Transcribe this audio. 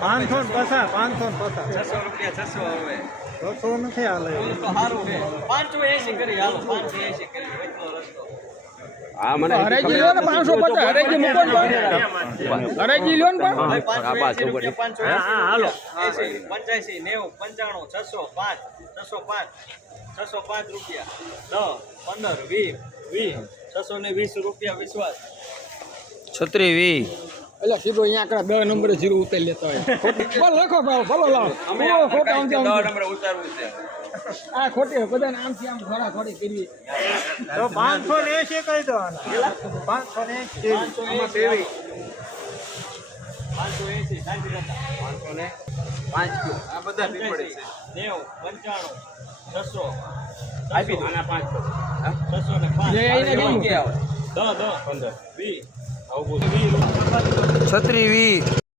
પાંચસો ને પચાસ 600 રૂપિયા 600 હવે તો નથી હાલે તો સારું છે 580 કરી હાલો 580 કરી એટલો રસ્તો હા મને હરેજી લો ને 550 હરેજી મૂકો ને હરેજી લો ને પણ હાલો 85 90 95 605 605 રૂપિયા 10 15 20 620 રૂપિયા વિશ્વાસ 36 એટલે સીધો અહીંયા આકડા 10 નંબરે જીરો ઉતારી લેતો હોય બોલ લખો ભાવ ભલો લાવ અમે ખોટા આમ 10 નંબર ઉતારવું છે આ ખોટી બધાને આમથી આમ થોડા થોડી કરવી તો 580 કહી દો 580 580 શાંતિ રહેતા 505 આ બધા પીપળે છે 90 95 600 આપી દો આના 500 જે આઈને કેમ 10 15 20 આવું બોલ 36